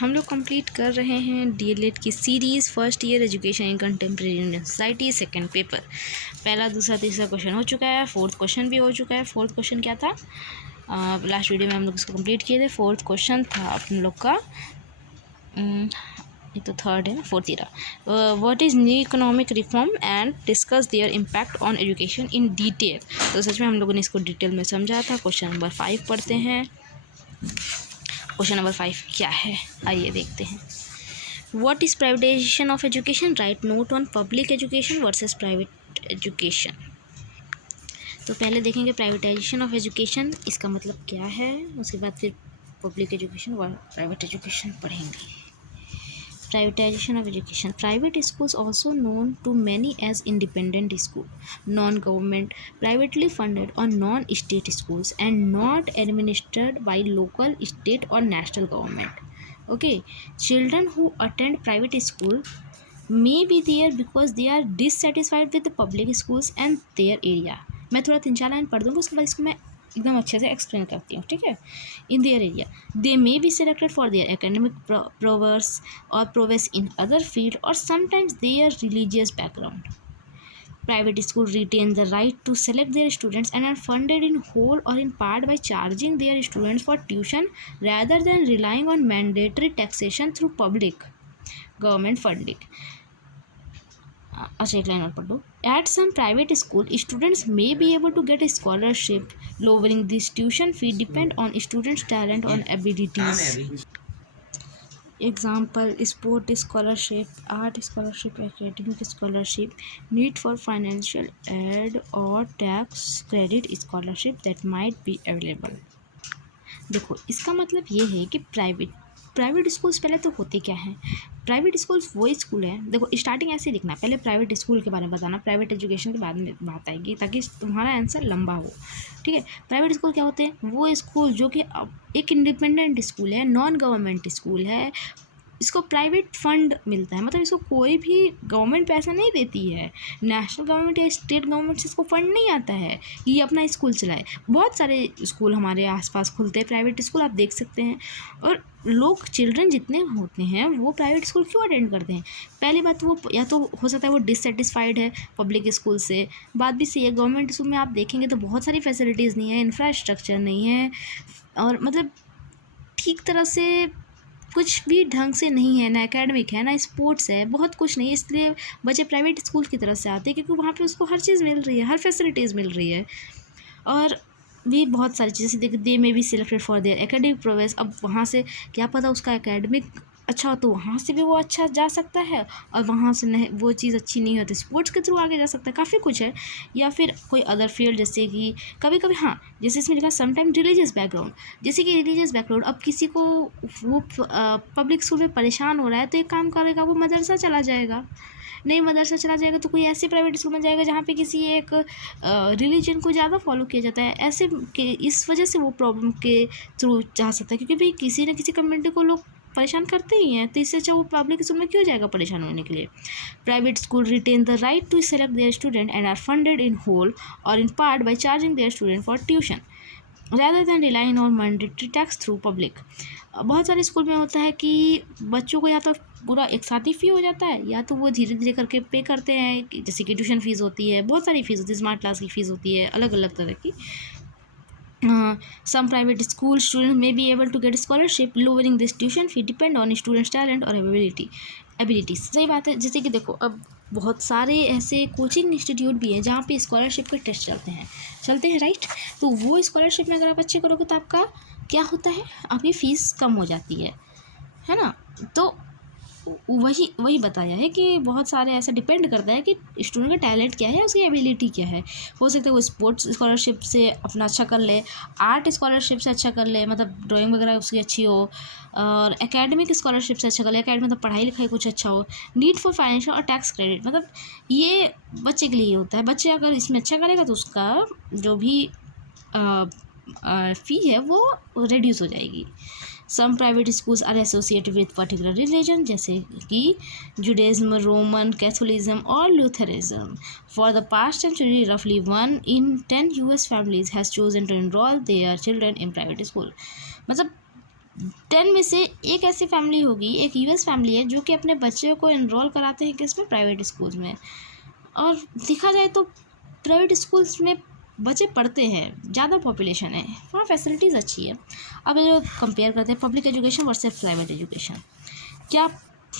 हम लोग कंप्लीट कर रहे हैं डीएलएड की series first year education in contemporary Indian society second paper. पहला दूसरा तीसरा क्वेश्चन हो चुका है, फोर्थ क्वेश्चन भी हो चुका है। फोर्थ क्वेश्चन क्या था? लास्ट वीडियो में हम लोग इसको कंप्लीट किए थे। फोर्थ क्वेश्चन था अपन लोग का, ये तो थर्ड है ना, fourth year. What is new economic reform and discuss their impact on education in detail. तो सच में हम लोगों ने इसको डिटेल में समझा था। क्वेश्चन नंबर 5 पढ़ते हैं। क्वेश्चन नंबर 5 क्या है, आइए देखते हैं। What is privatization of education? Write note on public education versus private education. तो पहले देखेंगे प्राइवेटाइजेशन ऑफ एजुकेशन, इसका मतलब क्या है, उसके बाद फिर पब्लिक एजुकेशन और प्राइवेट एजुकेशन पढ़ेंगे। Privatization of education. Private schools, also known to many as independent school, non-government, privately funded or non-state schools and not administered by local, state or national government. Okay, children who attend private school may be there because they are dissatisfied with the public schools and their area. मैं थोड़ा 3-4 line पढ़ दूँगी, उसके बाद इसको मैं एकदम अच्छे से एक्सप्लेन करती हूँ, ठीक है। In their area they may be selected for their academic prowess or prowess in other field और sometimes their religious background. Private schools retain the right to select their students and are funded in whole or in part by charging their students for tuition rather than relying on mandatory taxation through public government funding. अच्छा, एक line और पढ़ दो. At some private school, students may be able to get a scholarship. Lowering this tuition fee depend on students' talent and abilities. Example: sport scholarship, art scholarship, academic scholarship, need for financial aid or tax credit scholarship that might be available. देखो, इसका मतलब ये है कि private schools पहले तो होते क्या हैं। प्राइवेट स्कूल्स वो स्कूल हैं, देखो स्टार्टिंग ऐसे लिखना, पहले प्राइवेट स्कूल के बारे में बताना, प्राइवेट एजुकेशन के बाद में बात आएगी ताकि तुम्हारा आंसर लंबा हो, ठीक है। प्राइवेट स्कूल क्या होते हैं? वो स्कूल जो कि एक इंडिपेंडेंट स्कूल है, नॉन गवर्नमेंट स्कूल है, इसको प्राइवेट फंड मिलता है, मतलब इसको कोई भी गवर्नमेंट पैसा नहीं देती है, नेशनल गवर्नमेंट या स्टेट गवर्नमेंट से इसको फंड नहीं आता है कि ये अपना स्कूल चलाए। बहुत सारे स्कूल हमारे आसपास खुलते हैं प्राइवेट स्कूल, आप देख सकते हैं। और लोग, चिल्ड्रन जितने होते हैं वो प्राइवेट स्कूल क्यों अटेंड करते हैं? पहली बात, वो या तो हो सकता है वो डिससेटिस्फाइड है पब्लिक स्कूल से। बात भी सही है, गवर्नमेंट स्कूल में आप देखेंगे तो बहुत सारी फैसिलिटीज़ नहीं है, इंफ्रास्ट्रक्चर नहीं है, और मतलब ठीक तरह से कुछ भी ढंग से नहीं है, ना एकेडमिक है ना स्पोर्ट्स है, बहुत कुछ नहीं है। इसलिए बच्चे प्राइवेट स्कूल की तरफ से आते हैं क्योंकि वहाँ पे उसको हर चीज़ मिल रही है, हर फैसिलिटीज़ मिल रही है, और भी बहुत सारी चीज़ें। दे में भी selected for their academic progress. अब वहाँ से क्या पता उसका एकेडमिक अच्छा हो तो वहाँ से भी वो अच्छा जा सकता है, और वहाँ से नहीं, वो चीज़ अच्छी नहीं होती, स्पोर्ट्स के थ्रू आगे जा सकता है, काफ़ी कुछ है। या फिर कोई अदर फील्ड, जैसे कि कभी कभी, हाँ, जैसे इसमें लिखा समटाइम रिलीजियस बैकग्राउंड, जैसे कि रिलीजियस बैकग्राउंड। अब किसी को वो पब्लिक स्कूल में परेशान हो रहा है तो एक काम करेगा, वो मदरसा चला जाएगा। नहीं मदरसा चला जाएगा तो कोई ऐसे प्राइवेट स्कूल में जाएगा जहाँ पे किसी एक रिलीजन को ज़्यादा फॉलो किया जाता है, ऐसे के इस वजह से वो प्रॉब्लम के थ्रू जा सकता है, क्योंकि भाई किसी न किसी कम्युनिटी को लोग परेशान करते ही हैं, तो इससे अच्छा वो पब्लिक स्कूल में क्यों जाएगा परेशान होने के लिए। Private school retain the right to select their student and are funded in whole or in part by charging their student for tuition rather than relying on mandatory tax through public. बहुत सारे school में होता है कि बच्चों को या तो पूरा एक साथ ही फ़ी हो जाता है, या तो वो धीरे धीरे करके पे करते हैं, जैसे कि ट्यूशन फ़ीस होती है, बहुत सारी फ़ीस होती है, स्मार्ट क्लास की फ़ीस होती है, अलग अलग तरह की। Some private school students may be able to get scholarship. Lowering this tuition fee depend on students' talent or abilities. सही बात है। जैसे कि देखो, अब बहुत सारे ऐसे कोचिंग इंस्टीट्यूट भी हैं जहाँ पे स्कॉलरशिप के टेस्ट चलते हैं, राइट। तो वो स्कॉलरशिप में अगर आप अच्छे करोगे तो आपका क्या होता है, आपकी फ़ीस कम हो जाती है ना। तो वही बताया है कि बहुत सारे ऐसा डिपेंड करता है कि स्टूडेंट का टैलेंट क्या है, उसकी एबिलिटी क्या है। हो सकता है वो स्पोर्ट्स स्कॉलरशिप से अपना अच्छा कर ले, आर्ट स्कॉलरशिप से अच्छा कर ले, मतलब ड्राइंग वगैरह उसकी अच्छी हो, और एकेडमिक स्कॉलरशिप से अच्छा कर ले, एकेडमिक मतलब पढ़ाई लिखाई कुछ अच्छा हो। नीड फॉर फाइनेंशियल और टैक्स क्रेडिट, मतलब ये बच्चे के लिए होता है। बच्चे अगर इसमें अच्छा करेगा तो उसका जो भी फ़ी है वो रिड्यूस हो जाएगी। Some private schools are associated with particular religion, जैसे कि Judaism, Roman Catholicism और Lutheranism. For the past century, roughly 1 in 10 US families has chosen to enroll their children in private school. मतलब 10 में से एक ऐसी फैमिली होगी, एक यूएस फैमिली है जो कि अपने बच्चे को इनरोल कराते हैं किसमें, प्राइवेट स्कूल्स में। और देखा जाए तो प्राइवेट स्कूल्स में बच्चे पढ़ते हैं, ज़्यादा पॉपुलेशन है, वहाँ फैसिलिटीज़ अच्छी है। अब ये जो कंपेयर करते हैं public education versus private education, क्या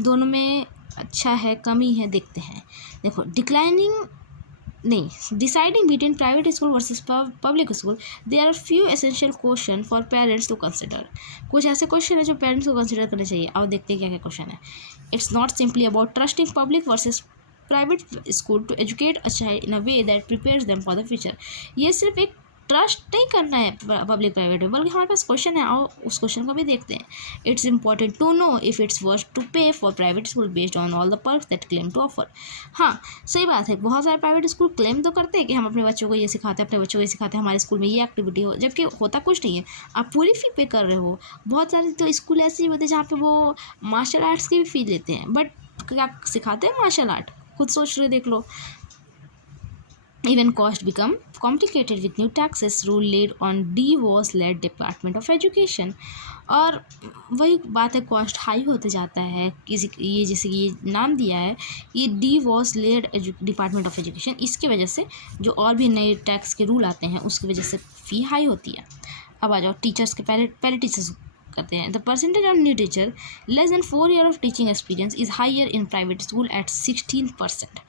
दोनों में अच्छा है कमी है, देखते हैं। देखो deciding between private school versus public school, there are few essential question for parents to consider. कुछ ऐसे क्वेश्चन है जो पेरेंट्स को कंसिडर करने चाहिए। आओ देखते हैं क्या क्या क्वेश्चन है। It's not simply about trusting public versus private school to educate a child in a way that prepares them for the future. ये सिर्फ एक ट्रस्ट नहीं करना है पब्लिक प्राइवेट में, बल्कि हमारे पास क्वेश्चन है, आओ उस क्वेश्चन को भी देखते हैं। It's important to know if it's worth to pay for private school based on all the perks that claim to offer. हाँ, सही बात है, बहुत सारे प्राइवेट स्कूल क्लेम तो करते हैं कि हम अपने बच्चों को ये सिखाते हैं, अपने बच्चों को ये सिखाते हैं, हमारे स्कूल में ये एक्टिविटी हो, जबकि होता कुछ नहीं है। आप पूरी फ़ी पे कर रहे हो। बहुत सारे तो स्कूल ऐसे ही होते हैं जहाँ पे वो मार्शल आर्ट्स की भी फ़ी लेते हैं, बट क्या सिखाते हैं मार्शल आर्ट, खुद सोच रहे देख लो। Even cost become complicated with new taxes rule laid on DeVos-led Department of Education। और वही बात है, कॉस्ट हाई होते जाता है। किसी ये जैसे कि ये नाम दिया है, ये DeVos-led डिपार्टमेंट ऑफ एजुकेशन, इसकी वजह से जो और भी नए टैक्स के रूल आते हैं उसकी वजह से फ़ी हाई होती है। अब आ जाओ टीचर्स के, पहले टीचर्स करते हैं। The percentage of new teacher less than 4 year of teaching experience is higher in private school eight 16%।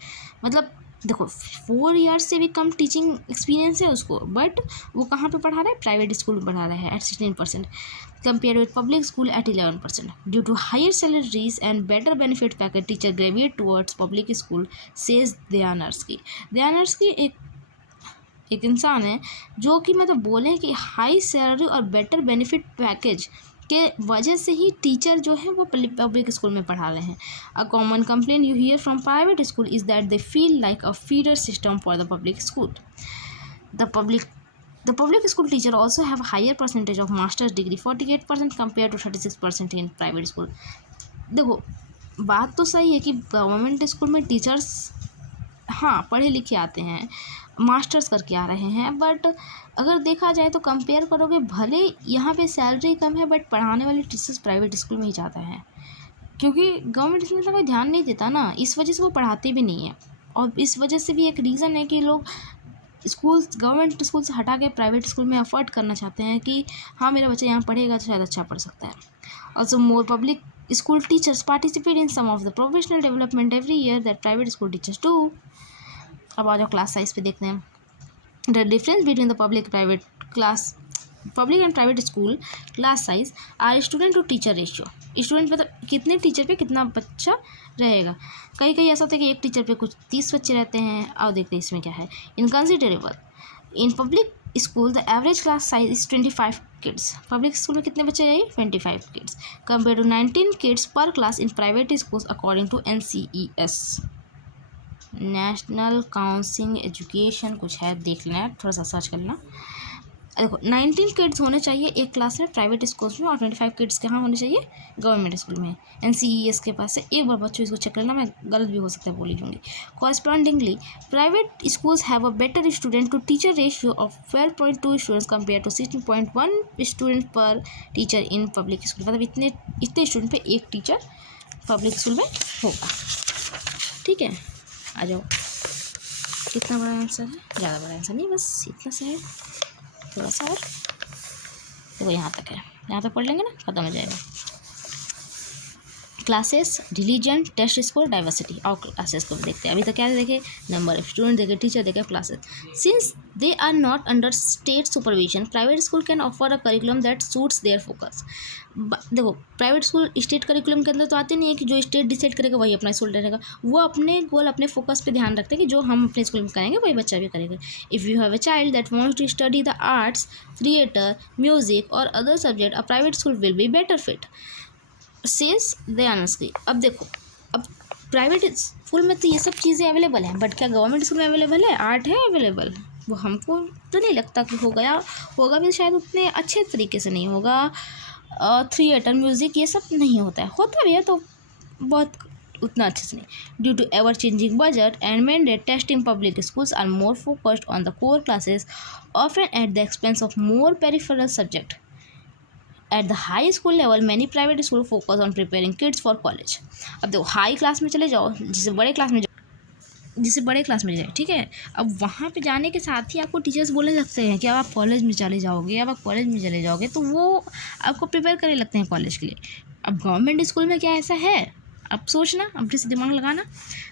मतलब देखो 4 ईयर्स से भी कम टीचिंग एक्सपीरियंस है उसको, बट वो कहाँ पे पढ़ा रहा है, प्राइवेट स्कूल में पढ़ा रहा है at 16%, compare with public school at 11%। Due to higher salaries and better benefit package teacher graduate towards public school, says Dynarski. Dynarski एक इंसान है जो कि मतलब बोले कि हाई सैलरी और बेटर बेनिफिट पैकेज के वजह से ही टीचर जो है वो पब्लिक स्कूल में पढ़ा रहे हैं। A common complain you here from private school is that they feel like a feeder system for the public school. The public school teacher also have a higher percentage of master's degree, 48% compared to 36% in private school। देखो बात तो सही है कि government school में teachers हाँ पढ़े लिखे आते हैं, मास्टर्स करके आ रहे हैं, बट अगर देखा जाए तो कंपेयर करोगे, भले यहाँ पे सैलरी कम है बट पढ़ाने वाले टीचर्स प्राइवेट स्कूल में ही ज़्यादा हैं, क्योंकि गवर्नमेंट स्कूल में कोई ध्यान नहीं देता ना, इस वजह से वो पढ़ाते भी नहीं है। और इस वजह से भी एक रीज़न है कि लोग स्कूल्स गवर्नमेंट स्कूल से हटा के प्राइवेट स्कूल में अफोर्ड करना चाहते हैं कि हाँ मेरा बच्चा यहाँ पढ़ेगा तो शायद अच्छा पढ़ सकता है। Also more public school teachers participate in some of the professional development every year that private school teachers do. अब आ जाओ क्लास साइज पे देखते हैं। The difference between the public and private school class size are student to teacher ratio. Student मतलब कितने teacher पे कितना बच्चा रहेगा। कई ऐसा होता है कि एक टीचर पे कुछ 30 बच्चे रहते हैं। अब देखते हैं इसमें क्या है। Inconsiderable in public school the average class size is 25 kids. Public school में कितने बच्चे चाहिए, 25 kids, compare to 19 kids per class in private schools according to NCES, national council education कुछ है, देख लेना, थोड़ा सा सर्च कर लेना। देखो 19 किड्स होने चाहिए एक क्लास में प्राइवेट स्कूल्स में, और 25 किड्स कहाँ होने चाहिए, गवर्नमेंट स्कूल में। NCES के पास से एक बार बच्चों इसको चेक करना, मैं गलत भी हो सकता है बोली दूँगी। Correspondingly private schools have a better student to teacher ratio of 12.2 students compare to 16.1 student per teacher in public school. मतलब इतने स्टूडेंट पे एक टीचर पब्लिक स्कूल में होगा। ठीक है, आ जाओ। कितना बड़ा आंसर है, ज़्यादा बड़ा आंसर नहीं, बस इतना सा है, थोड़ा सा और, तो यहाँ तक है, यहाँ तक पढ़ लेंगे ना, खत्म हो जाएगा। Classes, religion, test score, diversity. और क्लासेस को देखते हैं। अभी तक क्या देखे, नंबर ऑफ स्टूडेंट देखे, टीचर देखे, classes. Since they are not under state supervision, private school can offer a curriculum that suits their focus. देखो प्राइवेट स्कूल स्टेट करिकुलम के अंदर तो आते नहीं है कि जो स्टेट डिसाइड करेगा वही अपना स्कूल रहेगा। वो अपने गोल, अपने फोकस पे ध्यान रखते हैं कि जो हम अपने स्कूल में करेंगे वही बच्चा भी करेगा। If you have a child that wants to study the arts, theatre, music और other subject, a private school will be better fit, says Dynarski. अब देखो, अब प्राइवेट स्कूल में तो ये सब चीज़ें अवेलेबल हैं, बट क्या गवर्नमेंट स्कूल में अवेलेबल है, आर्ट है अवेलेबल, वो हमको तो नहीं लगता कि होगा भी शायद उतने अच्छे तरीके से नहीं होगा। थिएटर, म्यूज़िक ये सब नहीं होता भी है तो बहुत उतना अच्छे से नहीं। Due to ever changing budget and mandate testing, public schools are more focused on the core classes, often at the expense of more peripheral subject at the high school level many private school focus on preparing kids for college. अब देखो high class में चले जाओ, जिसे बड़े class में जाए, ठीक है। अब वहाँ पे जाने के साथ ही आपको टीचर्स बोलने लगते हैं कि अब आप कॉलेज में चले जाओगे, अब आप कॉलेज में चले जाओगे, तो वो आपको प्रिपेयर करने लगते हैं कॉलेज के लिए। अब गवर्नमेंट स्कूल में क्या ऐसा है? अब सोचना, अपने से दिमाग लगाना।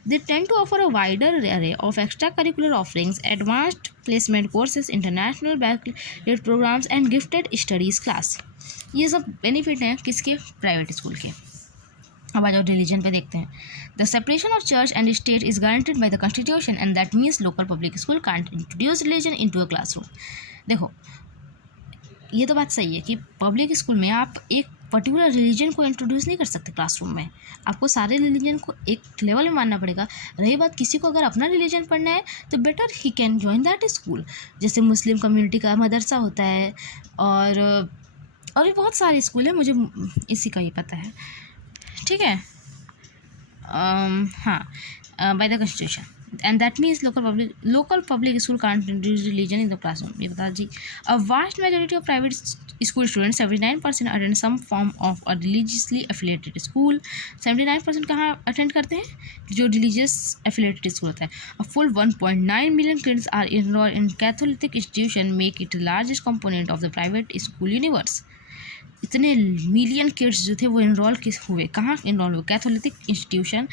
They tend to offer a wider array of extracurricular offerings, advanced placement courses, international baccalaureate programmes and gifted studies class. ये सब बेनिफिट हैं किसके? प्राइवेट स्कूल के। अब आ जाओ रिलीजन पे देखते हैं। The separation of church and state is guaranteed bye the constitution and that means local public school can't introduce religion into a classroom. देखो ये तो बात सही है कि पब्लिक स्कूल में आप एक पर्टिकुलर रिलीजन को इंट्रोड्यूस नहीं कर सकते क्लासरूम में, आपको सारे रिलीजन को एक लेवल में मानना पड़ेगा। रही बात किसी को अगर अपना रिलीजन पढ़ना है तो better he can join that school. जैसे मुस्लिम कम्युनिटी का मदरसा होता है और भी बहुत सारे स्कूल है, मुझे इसी का ही पता है, ठीक है। हाँ, by the constitution and that means local public school can't introduce religion in the classroom. ये बता जी। A vast majority of private school students 79% attend some form of a religiously affiliated school. 79% कहाँ अटेंड करते हैं? जो religious affiliated school होता है। A full 1.9 million kids are enrol in Catholic institution make it largest component of the private school universe. इतने million kids जो थे वो इनरोल हुए, कहाँ इनरोल हुए? कैथोलिक इंस्टीट्यूशन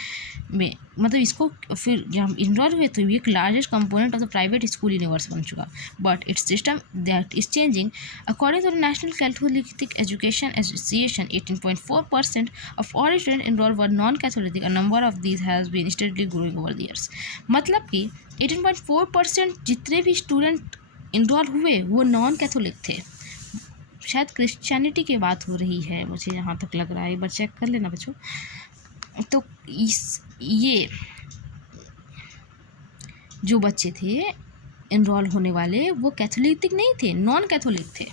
में। मतलब इसको फिर जब हम इनरोल हुए तो ये एक largest component of the private school universe बन चुका। But it's system that is changing according to the National Catholic Education Association. 18.4% of all students enrolled were non-Catholic. A number of these has been steadily growing over the years. मतलब कि 18.4% जितने भी student enrol हुए वो non Catholic थे। शायद Christianity की बात हो रही है, मुझे यहाँ तक लग रहा है, एक बार चेक कर लेना बच्चों। तो ये जो बच्चे थे इनरोल होने वाले वो कैथोलिक नहीं थे, नॉन कैथोलिक थे।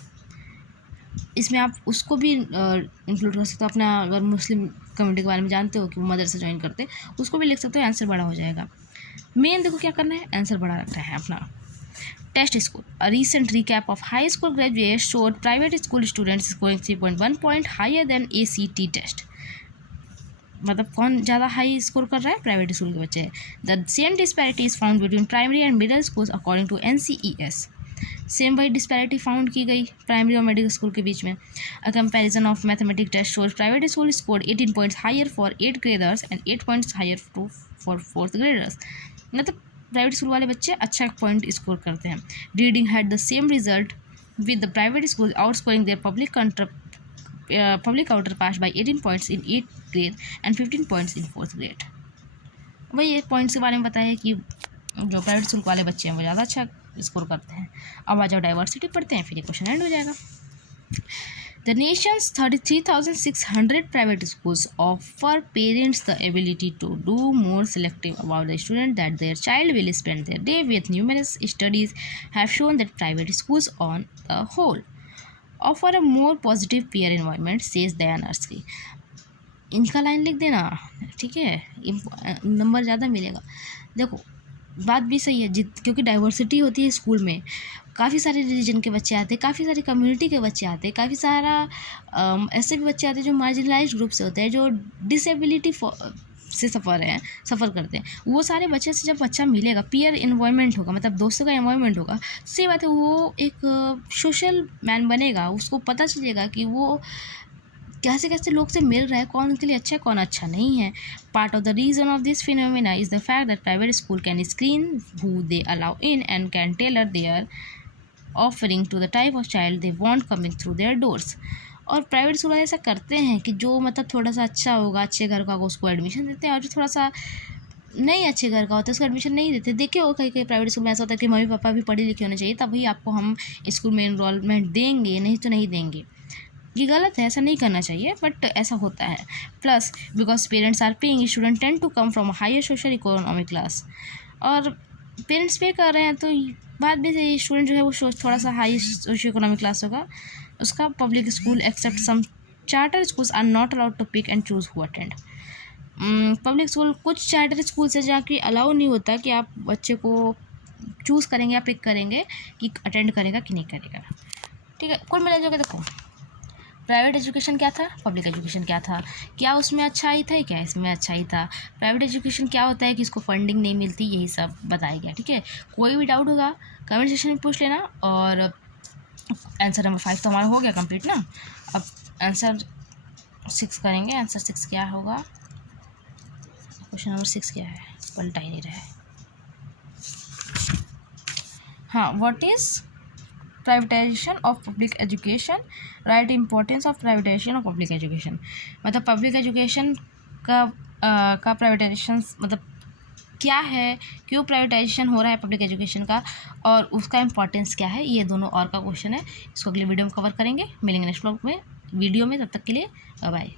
इसमें आप उसको भी इंक्लूड कर सकते हो अपना, अगर मुस्लिम कम्युनिटी के बारे में जानते हो कि वो मदरसा ज्वाइन करते, उसको भी लिख सकते हो, आंसर बड़ा हो जाएगा। मेन देखो क्या करना है, आंसर बड़ा रखना है अपना। Test score. A recent recap of high school graduates showed private school students scoring 3.1 point higher than ACT test. मतलब कौन ज़्यादा हाई स्कोर कर रहा है? प्राइवेट स्कूल के बच्चे। The same disparity is found between primary and middle schools according to NCES। Same वही disparity found की गई प्राइमरी और मिडिल स्कूल के बीच में। A comparison of mathematics test shows private school score 18 points higher for 8th graders and 8 points higher for 4th graders। मतलब private school वाले बच्चे अच्छा पॉइंट स्कोर करते हैं। Reading had the same result with the private school outscoring their public counterpart by 18 points in 8th grade and 15 points in 4th grade। वही एक points के बारे में बताया कि जो प्राइवेट स्कूल वाले बच्चे हैं वो ज़्यादा अच्छा स्कोर करते हैं। अब आ जाओ डाइवर्सिटी पढ़ते हैं, फिर ये क्वेश्चन एंड हो जाएगा। The nation's 33,600 private schools offer parents the ability to do more selective about the student that their child will spend their day with. Numerous studies have shown that private schools on the whole offer a more positive peer environment, says Dayan Arsky। इनका line लिख देना, ठीक है, number ज़्यादा मिलेगा। देखो बात भी सही है, क्योंकि डाइवर्सिटी होती है स्कूल में, काफ़ी सारे रिलीजन के बच्चे आते हैं, काफ़ी सारी कम्युनिटी के बच्चे आते हैं, काफ़ी सारा ऐसे भी बच्चे आते हैं जो मार्जिनलाइज्ड ग्रुप से होते हैं, जो डिसेबिलिटी से सफ़र करते हैं। वो सारे बच्चे से जब बच्चा मिलेगा, पीयर इन्वायरमेंट होगा, मतलब दोस्तों का इन्वायरमेंट होगा, सही बात है, वो एक सोशल मैन बनेगा। उसको पता चलेगा कि वो कैसे कैसे लोग से मिल रहा है, कौन उनके लिए अच्छा है, कौन अच्छा नहीं है। Part of the reason of this phenomena is the fact that private school can screen who they allow in and can tailor their offering to the type of child they want coming through their doors. और private school वाले ऐसा करते हैं कि जो मतलब थोड़ा सा अच्छा होगा, अच्छे घर का होगा, उसको एडमिशन देते हैं, और जो थोड़ा सा नहीं अच्छे घर का होता है उसको एडमिशन नहीं देते। देखे हो कहीं कहीं प्राइवेट स्कूल में ऐसा होता है कि मम्मी पापा भी पढ़े लिखे होने चाहिए, तभी आपको हम स्कूल में इनरोलमेंट देंगे, नहीं तो नहीं देंगे। ये गलत है, ऐसा नहीं करना चाहिए, बट ऐसा होता है। Plus because parents are paying, student tend to come from higher social economic class. और पेरेंट्स पे कर रहे हैं तो बात भी सही, स्टूडेंट जो है वो थोड़ा सा हाई सोशो इकोनॉमिक क्लास होगा उसका। Public school except some charter schools are not allowed to pick and choose who attend. Public school कुछ चार्टर स्कूल से जाके अलाउ नहीं होता कि आप बच्चे को चूज़ करेंगे या पिक करेंगे कि अटेंड करेगा कि नहीं करेगा, ठीक है। कुल मिला के देखो, प्राइवेट एजुकेशन क्या था, पब्लिक एजुकेशन क्या था, क्या उसमें अच्छाई था, क्या इसमें अच्छाई था। प्राइवेट एजुकेशन क्या होता है कि इसको फंडिंग नहीं मिलती, यही सब बताया गया। ठीक है, कोई भी डाउट होगा कमेंट सेक्शन में पूछ लेना। और आंसर नंबर 5 तो हमारा हो गया कंप्लीट ना। अब आंसर 6 करेंगे। आंसर 6 क्या होगा, क्वेश्चन नंबर 6 क्या है, पलटा ही नहीं रहा है। हाँ, what is privatisation of public education, right importance of privatisation of public education. मतलब पब्लिक एजुकेशन का प्राइवेटाइजेशन मतलब क्या है, क्यों प्राइवेटाइजेशन हो रहा है पब्लिक एजुकेशन का, और उसका इम्पोर्टेंस क्या है। ये दोनों और का क्वेश्चन है, इसको अगले वीडियो में कवर करेंगे। मिलेंगे नेक्स्ट व्लॉग में वीडियो में, तब तक के लिए बाय।